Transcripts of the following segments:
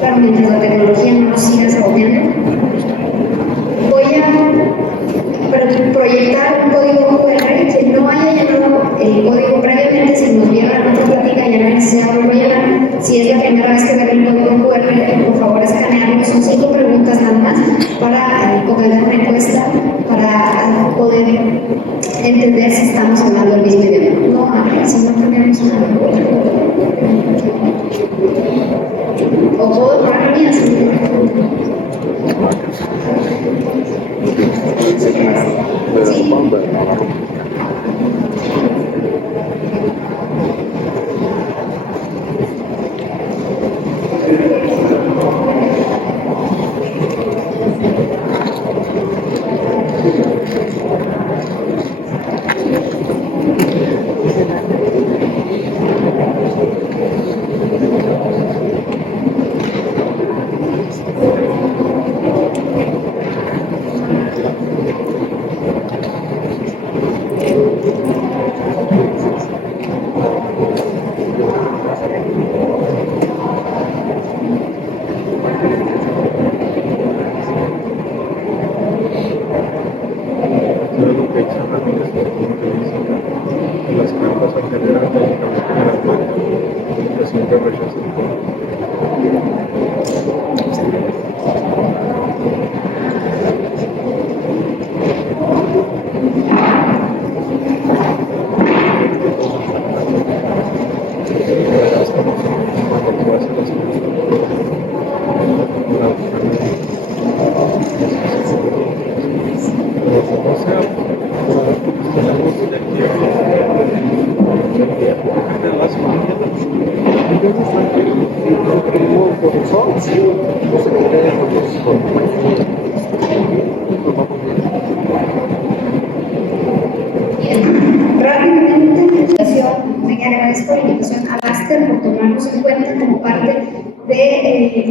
Claro, mientras la tecnología no nos siga saboteando, voy a proyectar un código QR que no haya llenado el código previamente. Si nos vieron en otra plática, ya no hay necesidad de volverlo a llenar. Si es la primera vez que ven el código QR, por favor escanearlo. Son 5 preguntas nada más para completar una encuesta para poder entender si estamos hablando del mismo idioma. No, a ver, si no cambiamos nada. O puedo ponerlo bien así.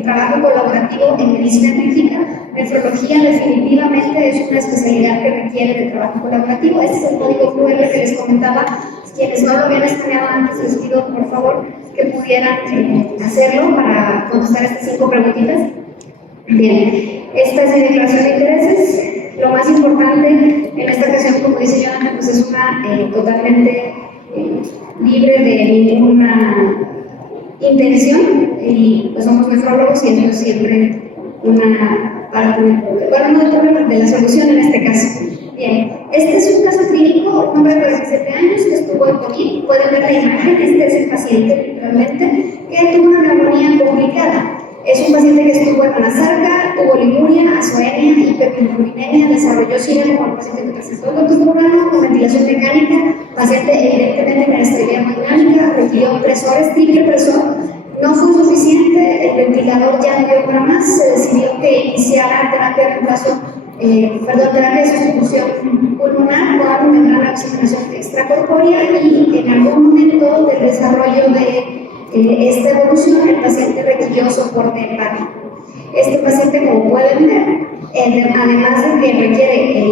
Trabajo colaborativo en medicina clínica. Nefrología definitivamente es una especialidad que requiere de trabajo colaborativo. Este es el código QR que les comentaba. Quienes no lo habían escaneado antes, les pido por favor que pudieran hacerlo para contestar estas 5 preguntitas. Bien, esta es mi declaración de intereses. Lo más importante en esta ocasión, como dice Jonathan, pues es una totalmente libre de ninguna intención, y pues somos nefrólogos y eso es siempre una parte de la solución en este caso. Bien, este es un caso clínico, un hombre de 17 años que estuvo en COVID. Pueden ver la imagen. Este es el paciente literalmente que tuvo una neumonía complicada. Es un paciente que estuvo en Anasarca, tuvo limuria, azoemia, hiperbilirubinemia, desarrolló SIDA como el paciente que presentó el doctor Burano con ventilación mecánica, paciente evidentemente con inestabilidad hemodinámica, requirió presores, triple presor. No fue suficiente, el ventilador ya no dio para más, se decidió que iniciara terapia de reemplazo, terapia de sustitución pulmonar con membrana de oxigenación extracorpórea, y en algún momento del desarrollo de esta evolución el paciente requirió soporte hepático. Este paciente, como pueden ver, además de que requiere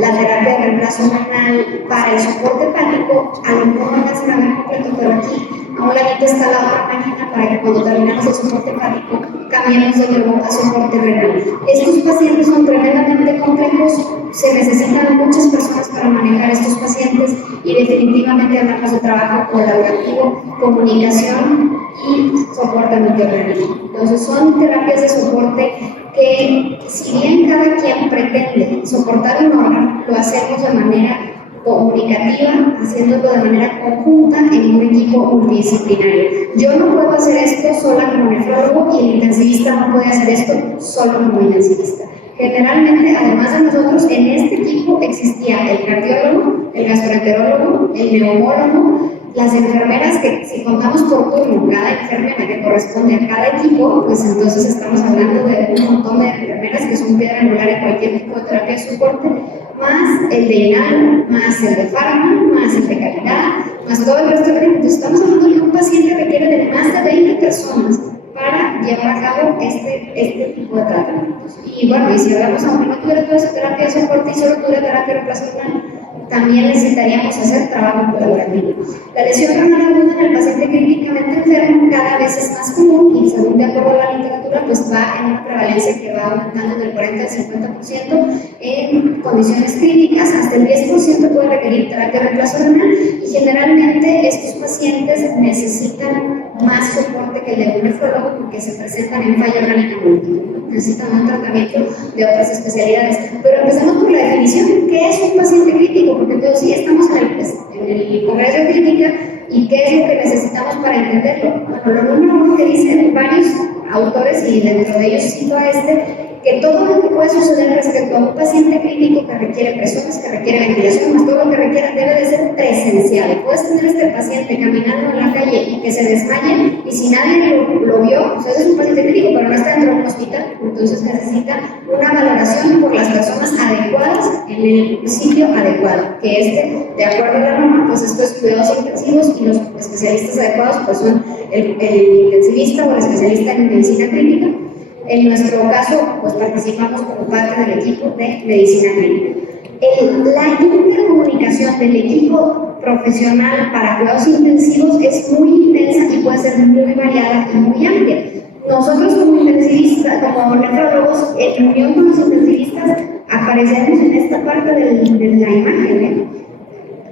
la terapia de reemplazo renal para el soporte hepático, a lo mejor no es grave completo, pero aquí a un ladito está la otra máquina para que cuando terminamos el soporte hepático cambiemos de nuevo a soporte renal. Estos pacientes son tremendamente complejos, se necesitan muchas personas para manejar estos pacientes, y definitivamente hablamos de trabajo colaborativo, comunicación y soporte multirrenal. Entonces son terapias de soporte que, si bien cada quien pretende soportar un órgano, lo hacemos de manera comunicativa, haciéndolo de manera conjunta en un equipo multidisciplinario. Yo no puedo hacer esto sola como nefrólogo, y el intensivista no puede hacer esto solo como intensivista. Generalmente, además de nosotros, en este equipo existía el cardiólogo, el gastroenterólogo, el neumólogo, las enfermeras, que si contamos por turno cada enfermera que corresponde a cada equipo, pues entonces estamos hablando de un montón de enfermeras que son piedra angular en cualquier tipo de terapia de soporte, más el de INAL, más el de farma, más el de calidad, más todo el resto de gente. Entonces estamos hablando de un paciente que requiere de más de 20 personas para llevar a cabo este tipo de tratamientos. Y bueno, y si hablamos, aunque no tuviera toda esa terapia de soporte y solo tuviera terapia de reemplazo renal, también necesitaríamos hacer trabajo colaborativo. La lesión renal aguda en el paciente críticamente enfermo cada vez es más común y según de acuerdo a la literatura, pues va en una prevalencia que va aumentando del 40 al 50% en condiciones críticas, hasta el 10% puede requerir terapia de reemplazo renal y generalmente estos pacientes necesitan más soporte que el de un nefrólogo porque se presentan en falla orgánica múltiple, necesitan un tratamiento de otras especialidades. Pero empezamos por la definición, ¿qué es un paciente crítico? Porque todos sí estamos en el congreso de crítica y ¿qué es lo que necesitamos para entenderlo? Bueno, lo número uno que dicen varios autores y dentro de ellos cito a que todo lo que puede suceder respecto a un paciente crítico que requiere presiones, que requiere ventilación, más todo lo que requiera debe de ser presencial. Puedes tener a este paciente caminando en la calle y que se desmaye y si nadie lo vio, o sea, es un paciente crítico pero no está dentro de un hospital, entonces necesita una valoración por las personas adecuadas en el sitio adecuado, que de acuerdo a la norma, pues esto es cuidados intensivos y los especialistas adecuados pues son el intensivista o el especialista en medicina crítica. En nuestro caso, pues participamos como parte del equipo de medicina clínica. La intercomunicación del equipo profesional para cuidados intensivos es muy intensa y puede ser muy variada y muy amplia. Nosotros como intensivistas, como nefrólogos, en unión con los intensivistas, aparecemos en esta parte de la imagen,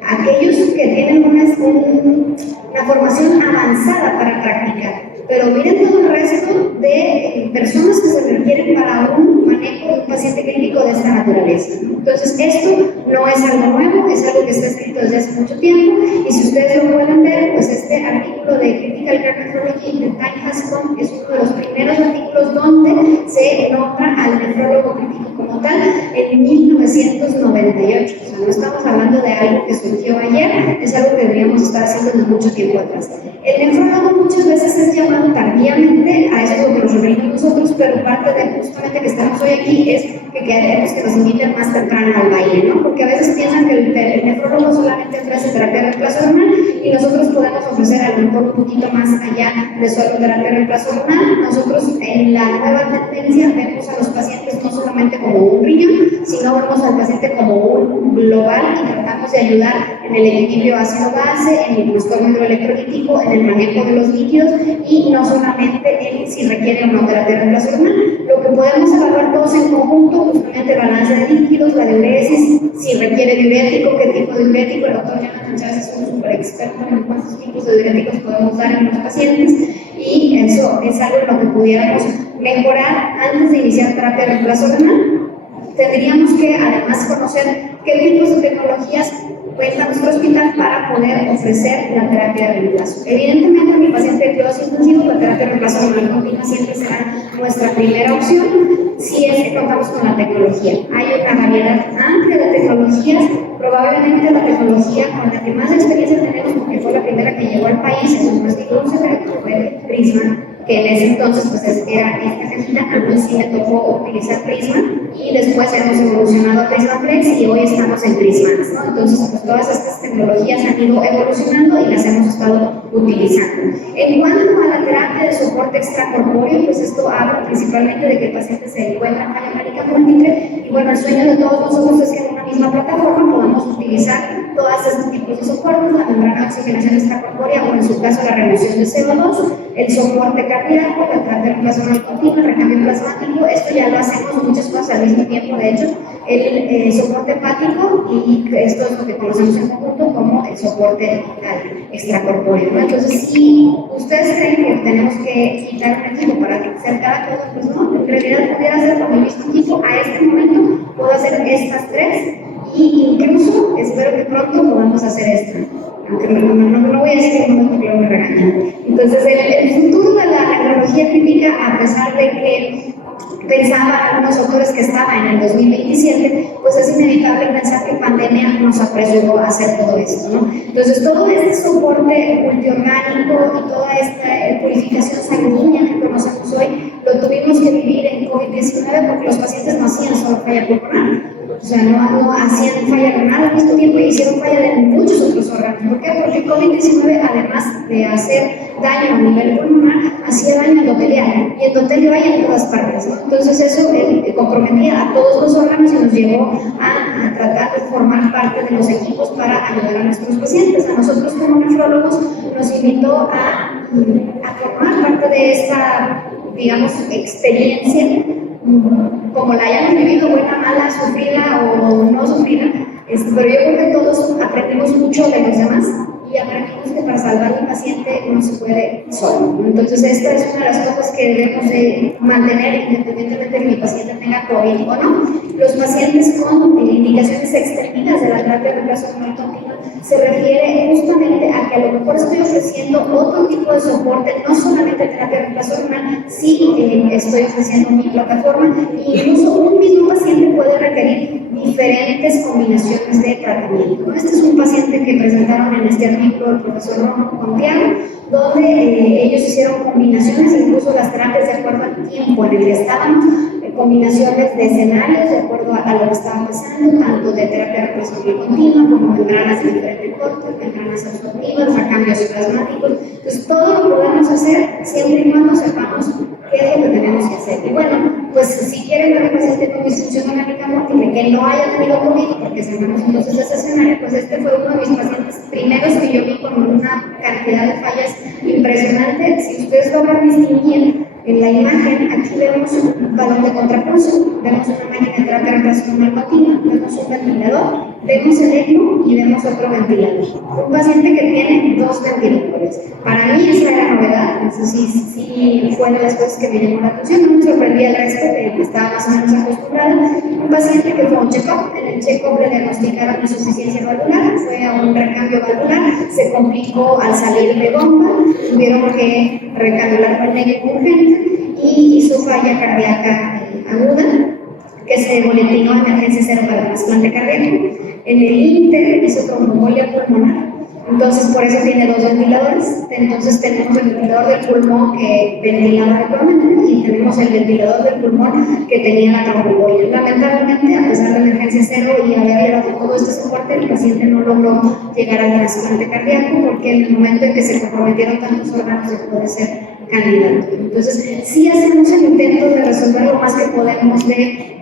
aquellos que tienen una formación avanzada para practicar. Pero miren todo el resto de personas que se requieren para un manejo de un paciente clínico de esta naturaleza, ¿no? Entonces, esto no es algo nuevo, es algo que está escrito desde hace mucho tiempo, y si ustedes lo pueden ver, pues este artículo de Critical Care Nephrology de Tiny Haskell es uno de los primeros artículos donde se nombra al nefrólogo crítico como tal en 1998. O sea, no estamos hablando de algo que surgió ayer, es algo que deberíamos estar haciendo desde mucho tiempo atrás. El nefrólogo muchas veces es llamado tardíamente, a eso que nos reunimos nosotros, pero parte de justamente que estamos hoy aquí es que queremos que nos inviten más temprano al baile, ¿no? Porque a veces piensan que el nefrólogo solamente ofrece terapia de reemplazo renal y nosotros podemos ofrecer a lo mejor un poquito más allá de solo terapia de reemplazo renal. Nosotros en la nueva tendencia vemos a los pacientes no solamente como un riñón, sino vemos al paciente como un global y tratamos de ayudar en el equilibrio ácido-base, en el trastorno hidroelectrolítico, en el manejo de los líquidos y no solamente en si requiere una terapia de reemplazo renal. Lo que podemos evaluar todos en conjunto, justamente el balance de líquidos, la diuresis, si requiere diurético, qué tipo de diurético. El doctor Jonathan Chávez es un súper experto en cuántos tipos de diuréticos podemos dar en los pacientes y eso es algo en lo que pudiéramos mejorar antes de iniciar terapia de reemplazo renal. Tendríamos que además conocer qué tipos de tecnologías cuenta nuestro hospital para poder ofrecer la terapia de reemplazo. Evidentemente, en el paciente de cuidados intensivos, la terapia de reemplazo renal continua siempre será nuestra primera opción si es que contamos con la tecnología. Hay una variedad amplia de tecnologías, probablemente la tecnología con la que más experiencia tenemos, porque fue la primera que llegó al país, es un un secreto, fue Prisma, que en ese entonces pues era esta cajita. A mí sí me tocó utilizar Prisma y después hemos evolucionado a Prisma Flex y hoy estamos en Prisma, ¿no? Entonces pues todas estas tecnologías han ido evolucionando y las hemos estado utilizando. En cuanto a la terapia de soporte extracorpóreo, pues esto habla principalmente de que el paciente se encuentra en falla orgánica múltiple y bueno, el sueño de todos nosotros es que en una misma plataforma podamos utilizar todos estos tipos de soportes, la membrana de oxigenación extracorpórea o en su caso la remoción de CO2, el soporte cardíaco, la terapia de reemplazo renal continuo, el recambio plasmático. Esto ya lo hacemos muchas cosas al mismo tiempo, de hecho, el soporte hepático, y esto es lo que conocemos en conjunto como el soporte extracorpóreo, ¿no? Entonces, si ustedes creen que tenemos que quitar un equipo para hacer cada cosa, pues no, en realidad pudiera hacer con el mismo equipo. A este momento puedo hacer estas tres y incluso espero que pronto podamos hacer esto. Aunque no voy a decir que no, porque luego me regañan. Entonces, el futuro de la neurología clínica, a pesar de que pensaban algunos autores que estaba en el 2027, pues es inevitable pensar que pandemia nos apresuró a hacer todo esto, ¿no? Entonces, todo este soporte multiorgánico y toda esta purificación sanguínea que conocemos hoy, lo tuvimos que vivir en COVID-19 porque los pacientes no hacían solo falla pulmonar. O sea, no hacían falla renal al mismo tiempo y hicieron falla de muchos otros órganos. ¿Por qué? Porque el COVID-19, además de hacer daño a nivel pulmonar, hacía daño endotelial. Y endotelio hay en todas partes, ¿no? Entonces eso comprometía a todos los órganos y nos llevó a tratar de formar parte de los equipos para ayudar a nuestros pacientes. A nosotros como nefrólogos nos invitó a formar parte de esta, digamos, experiencia, como la hayamos vivido, buena, mala, sufrida o no sufrida, pero yo creo que todos aprendimos mucho de los demás y aprendimos que para salvar a un paciente no se puede solo. Entonces esta es una de las cosas que debemos de mantener independientemente de que el paciente tenga COVID o no. Los pacientes con indicaciones extendidas de la terapia de reemplazo hormonal continua se refiere justamente a que a lo mejor estoy ofreciendo otro tipo de soporte, no solamente terapia de reemplazo hormonal, sí estoy ofreciendo mi plataforma, e incluso un mismo paciente puede requerir diferentes combinaciones de tratamiento. Este es un paciente que presentaron en este artículo el profesor Romo Contiago, donde ellos hicieron combinaciones, incluso las terapias de acuerdo al tiempo en el que estaban, combinaciones de escenarios de acuerdo a lo que estaba pasando, tanto de terapia de reemplazo continua como membranas de diferente corte, membranas absortivas, a cambios plasmáticos. Entonces todo lo podemos hacer siempre y cuando sepamos qué es lo que tenemos que hacer. Y bueno, pues si quieren ver un paciente con disfunción orgánica múltiple que no haya tenido COVID, porque sabemos entonces ese escenario, pues este fue uno de mis pacientes primeros que yo vi con una cantidad de fallas impresionante. Si ustedes logran distinguir en la imagen, aquí vemos un balón de contrapulso, vemos una máquina de terapia de reemplazo hormonal continua, vemos un ventilador, vemos el ECMO y vemos otro ventilador. Un paciente que tiene dos ventiladores. Para mí esa era novedad, eso sí fue de las cosas que me llamó la atención, no me sorprendía el resto, que estaba más o menos acostumbrada. Un paciente que fue a un check-up, en el check-up le diagnosticaron insuficiencia valvular, fue a un recambio valvular, se complicó al salir de bomba, tuvieron que recabular con negligencia urgente y hizo falla cardíaca aguda, que se boletinó a emergencia cero para trasplante cardíaco. En el Inter hizo tromboembolia pulmonar, entonces por eso tiene dos ventiladores. Entonces tenemos el ventilador del pulmón que ventilaba adecuadamente y tenemos el ventilador del pulmón que tenía la tromboembolia. Lamentablemente, a pesar de emergencia cero y haberle dado todo este soporte, el paciente no logró llegar al trasplante cardíaco porque en el momento en que se comprometieron tantos órganos dejó de ser candidato. Entonces, sí hacemos el intento de resolver lo más que podemos de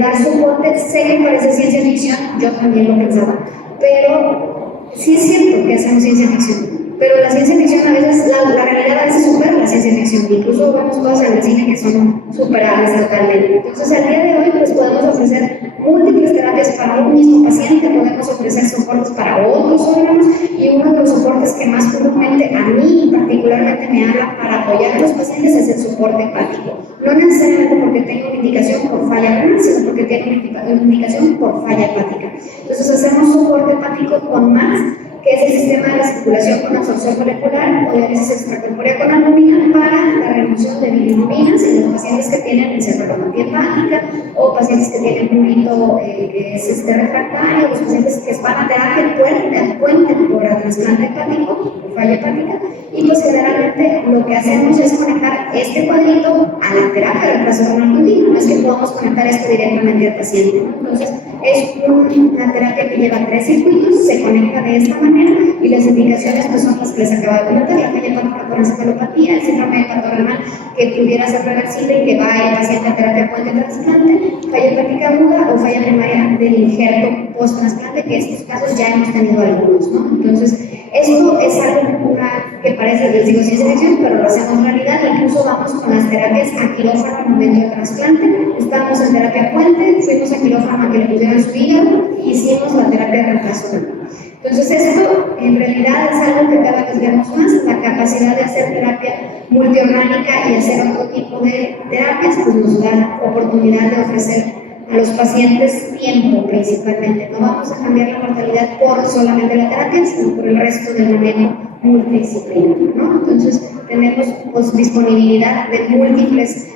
dar soporte. Sé que parece ciencia ficción, yo también lo pensaba, pero sí es cierto que hacemos ciencia ficción. Pero la ciencia ficción a veces, la realidad a veces supera la ciencia ficción. Incluso vemos cosas en el cine que son superables totalmente. Entonces, al día de hoy, pues podemos ofrecer múltiples terapias para un mismo paciente, podemos ofrecer soportes para otros órganos, y uno de los soportes que más comúnmente a mí particularmente me habla para apoyar a los pacientes es el soporte hepático. No necesariamente porque tenga una indicación por falla renal, sino porque tiene una indicación por falla hepática. Entonces, hacemos soporte hepático con MAX, que es el sistema de la circulación con absorción molecular o diálisis extracorpórea con albumina para la remoción de bilirrubinas en los pacientes que tienen encefalopatía hepática o pacientes que tienen prurito que es refractario, los pacientes que van a terapia puente por trasplante hepático o falla hepática. Y pues generalmente lo que hacemos es conectar este cuadrito a la terapia de reemplazo hormonal continua, no es que podamos conectar esto directamente al paciente, ¿no? Entonces es una terapia que lleva 3 circuitos, se conecta de esta manera y las indicaciones pues son las que les acabo de comentar: la falla hepática por encefalopatía, el síndrome hepatorenal que pudiera ser reversible y que va el paciente a terapia puente trasplante, falla hepática aguda o falla primaria del injerto post trasplante, que en estos casos ya hemos tenido algunos, ¿no? Entonces esto es algo que parece, les digo, ciencia ficción, pero lo hacemos realidad. Incluso vamos con las terapias a quirófano al momento de trasplante. Estamos en terapia puente, fuimos a quirófano a que le pusieran su hígado y hicimos la terapia de reemplazo renal. Entonces esto en realidad es algo que cada vez vemos más, la capacidad de hacer terapia multiorgánica y hacer otro tipo de terapias, pues nos da oportunidad de ofrecer a los pacientes tiempo principalmente. No vamos a cambiar la mortalidad por solamente la terapia, sino por el resto del manejo multidisciplinario, ¿no? Entonces tenemos pues, disponibilidad de múltiples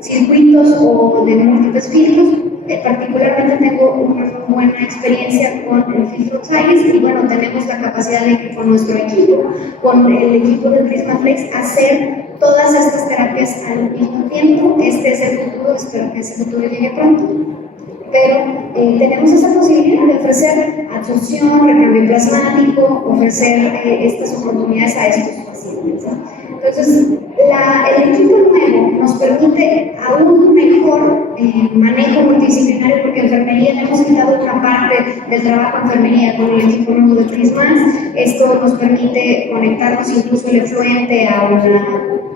circuitos o de múltiples filtros. Particularmente tengo una buena experiencia con el filtro Xilis y bueno, tenemos la capacidad de que con nuestro equipo, con el equipo de PrismaFlex, hacer todas estas terapias al mismo tiempo. Este es el futuro, espero que ese futuro llegue pronto. Pero tenemos esa posibilidad de ofrecer absorción, recambio plasmático, ofrecer estas oportunidades a estos pacientes, ¿no? Entonces, el equipo nuevo nos permite aún mejor manejo multidisciplinario, porque en enfermería hemos quitado una parte del trabajo de enfermería con el equipo nuevo de Prismas. Esto nos permite conectarnos incluso el efluente a una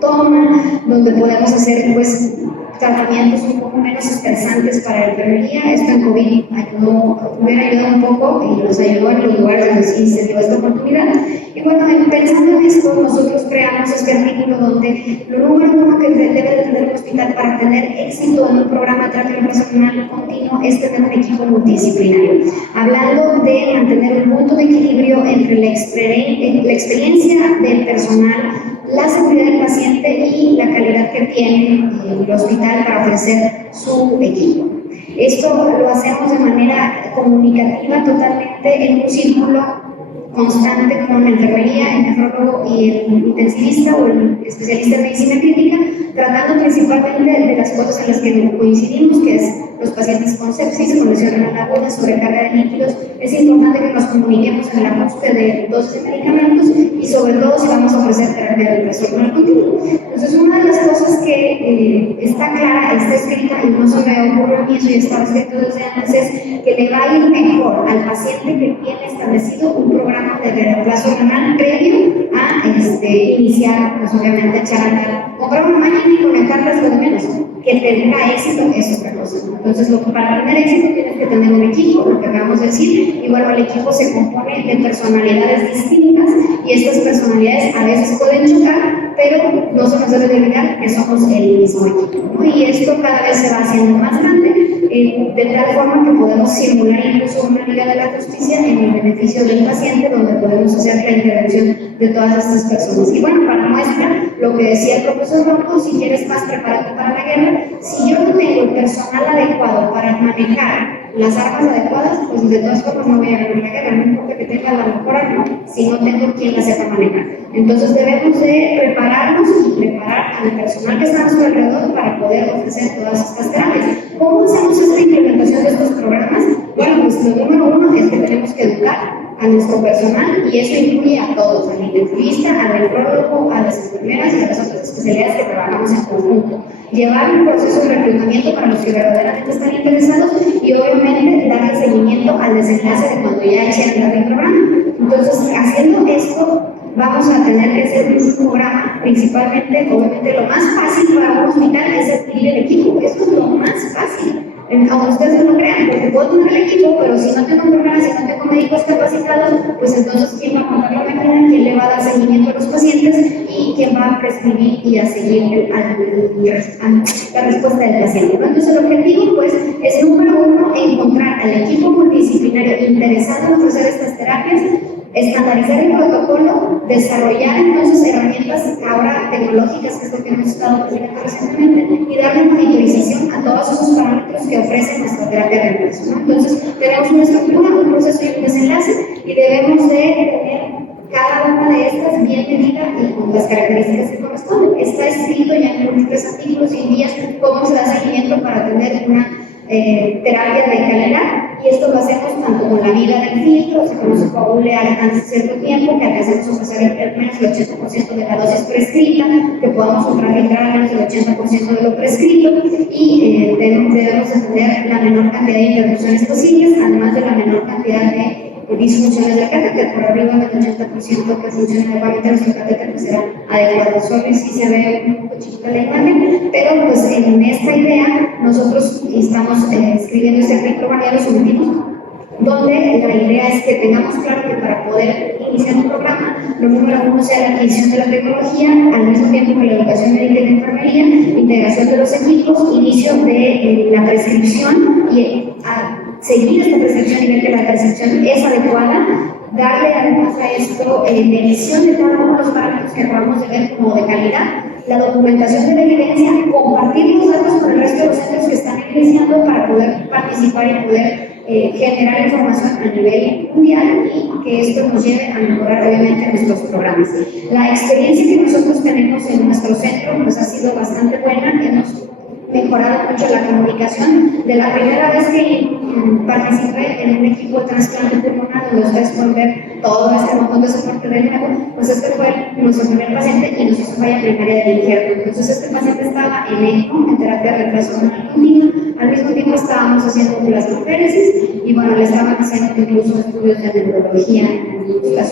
toma, donde podemos hacer pues tratamientos un poco menos estresantes para la enfermería. Esto en COVID hubiera ayudado un poco y nos ayudó en los lugares donde sí se dio esta oportunidad. Y bueno, pensando en esto, nosotros creamos este artículo donde lo número uno que debe de tener un hospital para tener éxito en un programa de terapia personal continuo es tener un equipo multidisciplinario. Hablando de mantener un punto de equilibrio entre la experiencia del personal, la seguridad del paciente y la calidad que tiene el hospital para ofrecer su equipo. Esto lo hacemos de manera comunicativa totalmente en un círculo constante con la enfermería, el nefrólogo y el intensivista o el especialista en medicina crítica, tratando principalmente de las cosas en las que coincidimos, que es los pacientes con sepsis, con lesión renal aguda, sobrecarga de líquidos. Es importante que nos comuniquemos en el ajuste de dosis de medicamentos y sobre todo si vamos a ofrecer terapia del trastorno continuo. Entonces, una de las cosas que está clara, está escrita y no se me ocurrió a mí, eso ya estaba escrito desde antes, es que le va a ir mejor al paciente que tiene establecido un programa de reemplazo renal previo a iniciar, pues obviamente, comprar una máquina y conectarlas lo de menos. Que tenga éxito es otra cosa. Entonces, para tener éxito tienes que tener un equipo, lo que acabamos de decir, y bueno, el equipo se compone de personalidades distintas y estas personalidades a veces pueden chocar, pero no se nos debe de olvidar que somos el mismo equipo, ¿no? Y esto cada vez se va haciendo más grande, de tal forma que podemos simular incluso una Liga de la Justicia en el beneficio del paciente, donde podemos hacer la intervención de todas estas personas. Y bueno, para muestra, lo que decía el profesor Rocco, si quieres más prepararte para la guerra, si yo no tengo el personal adecuado para manejar las armas adecuadas, pues de todas formas no voy a ganar la guerra, no importa que tenga la mejor arma, si no tengo quien la sepa manejar. Entonces debemos de prepararnos y preparar al personal que está a nuestro alrededor para poder ofrecer todas estas terapias. ¿Cómo hacemos esta implementación de estos programas? Bueno, pues lo número uno es que tenemos que educar a nuestro personal, y eso incluye a todos, al intensivista, al nefrólogo, a las enfermeras y a las otras especialidades que trabajamos en conjunto. Llevar un proceso de reclutamiento para los que verdaderamente están interesados y obviamente darle seguimiento al desenlace de cuando ya echen el programa. Entonces, haciendo esto, vamos a tener que hacer un programa, principalmente, obviamente, lo más fácil para un hospital es adquirir el equipo. Eso es lo más fácil. Aunque ustedes no lo crean, porque puedo tener el equipo, pero si no tengo un programa, si no tengo médicos capacitados, pues entonces ¿quién va a montar la máquina? ¿Quién le va a dar seguimiento a los pacientes? ¿Y quién va a prescribir y a seguir la respuesta del paciente? Entonces el objetivo, pues, es número uno, encontrar al equipo multidisciplinario interesado en ofrecer estas terapias, estandarizar el protocolo, desarrollar entonces herramientas ahora tecnológicas, que es lo que hemos estado presentando recientemente, y darle monitorización a todos esos parámetros que ofrece nuestra terapia de reemplazo, ¿no? Entonces, tenemos una estructura, un proceso y un desenlace, y debemos de tener cada una de estas bien medida y con las características que corresponden. Está escrito ya en múltiples artículos y guías cómo se da seguimiento para tener una terapia de calidad, y esto lo hacemos tanto con la vida del filtro, si no se coagule antes de cierto tiempo, que alcancemos a ofrecer al menos el 80% de la dosis prescrita, que podamos ultrafiltrar al menos el 80% de lo prescrito, y debemos de tener la menor cantidad de interrupciones posibles, además de la menor cantidad de disfunciones del catéter, por arriba del 80% que funciona adecuadamente nuestro catéter, que será adecuado. Sorry si se ve un poco chiquita la imagen, pero pues en esta idea nosotros estamos escribiendo este artículo, ya lo subimos, donde la idea es que tengamos claro que para poder iniciar un programa, lo número uno sea la adquisición de la tecnología, al mismo tiempo con la educación médica y la enfermería, integración de los equipos, inicio de la prescripción y seguir esta prescripción y ver que la prescripción es adecuada, darle además a esto medición de cada uno de los parámetros que acabamos de ver como de calidad, la documentación de la evidencia, compartir los datos con el resto de los centros que están iniciando para poder participar y poder generar información a nivel mundial, y que esto nos lleve a mejorar obviamente nuestros programas. La experiencia que nosotros tenemos en nuestro centro pues ha sido bastante buena, hemos mejorado mucho la comunicación. De la primera vez que participé en un equipo de trasplante pulmonar, donde ustedes pueden ver todo este montón de soporte de nuevo, pues este fue nuestro primer paciente y nos hizo falla primaria del injerto. Entonces este paciente estaba en ECMO, en terapia de reemplazo renal continua, Al mismo tiempo estábamos haciendo plasmaféresis y bueno, le estaban haciendo incluso estudios de neurología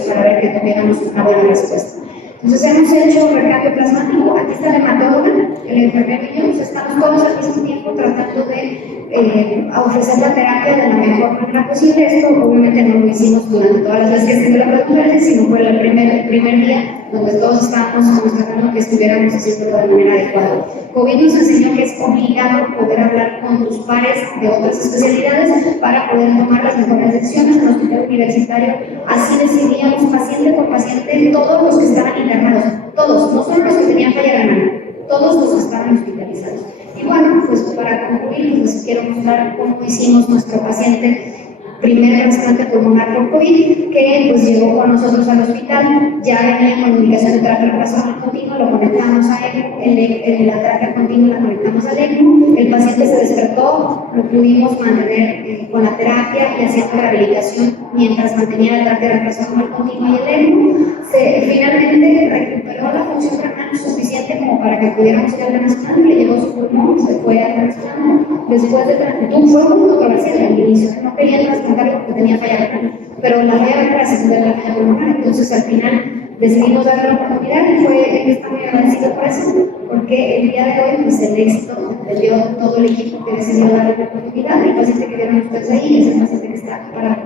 para ver que tuviéramos una buena respuesta. Entonces hemos hecho un recambio plasmático, aquí está la hematóloga, el enfermero y yo, estamos todos al mismo tiempo tratando de ofrecer la terapia de la mejor manera posible. Esto obviamente no lo hicimos durante todas las veces que estuve la plasmaféresis, sino fue el primer día donde todos estábamos buscando que estuviéramos haciendo de manera adecuada. COVID nos enseñó que es obligado poder hablar con tus pares de otras especialidades para poder tomar las mejores decisiones en el hospital universitario. Así decidíamos paciente por paciente, todos los que estaban internados, todos, no solo los que tenían falla renal, todos los que estaban hospitalizados. Y bueno, pues para concluir, pues quiero mostrar cómo hicimos nuestro paciente primer trasplante pulmonar por COVID, que pues llegó con nosotros al hospital, ya venía con indicación de terapia racional continua, lo conectamos a él, la terapia continua la conectamos al ECMO, el paciente se despertó, lo pudimos mantener con la terapia y haciendo rehabilitación mientras mantenía la terapia racional continua y el ECMO. Finalmente recuperó la función renal suficiente como para que pudiéramos ir al trasplante, le llegó su pulmón, se fue al trasplante. Después de trasplante, fue muy controversial al inicio, no querían trasplantarlo porque tenía falla renal, pero la falla renal se secundaria la falla pulmonar, entonces al final decidimos darle la oportunidad y él está muy agradecido por eso, porque el día de hoy pues el éxito dependió de todo el equipo que decidió darle la oportunidad. El paciente que vieron ustedes ahí es el paciente que está para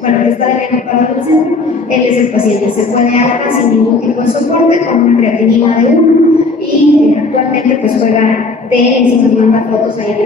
bueno, que está de para el centro, él es el paciente, se fue de alta sin ningún tipo de soporte, con una creatinina de 1 y actualmente pues juega tenis y nos manda fotos ahí en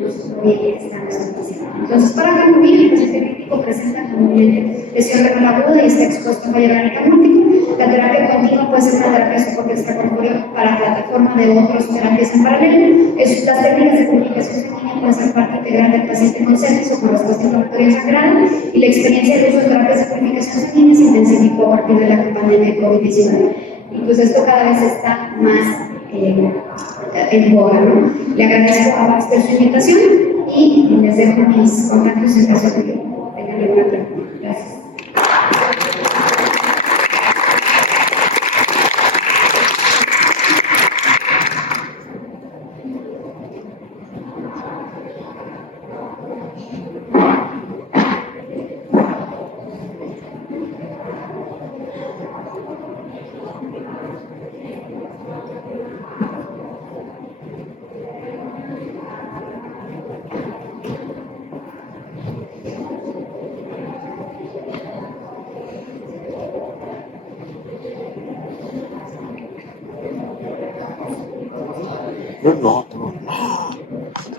los momentos que estamos haciendo. Entonces, para concluir, el paciente crítico presenta comúnmente lesión renal aguda y está expuesto a falla renal múltiple. La terapia continua puede ser una terapia de soporte extracorpóreo para plataforma de otras terapias en paralelo. Las técnicas de comunicación sanguínea pueden ser parte integral del paciente con sepsis o con respuesta inflamatoria sangrada, y la experiencia de uso de terapias de comunicación sanguínea se intensificó a partir de la pandemia de COVID-19. Y pues esto cada vez está más en boga, ¿no? Le agradezco a Baxter su invitación y les dejo mis contactos en caso de que tengan alguna pregunta. Gracias. Good luck.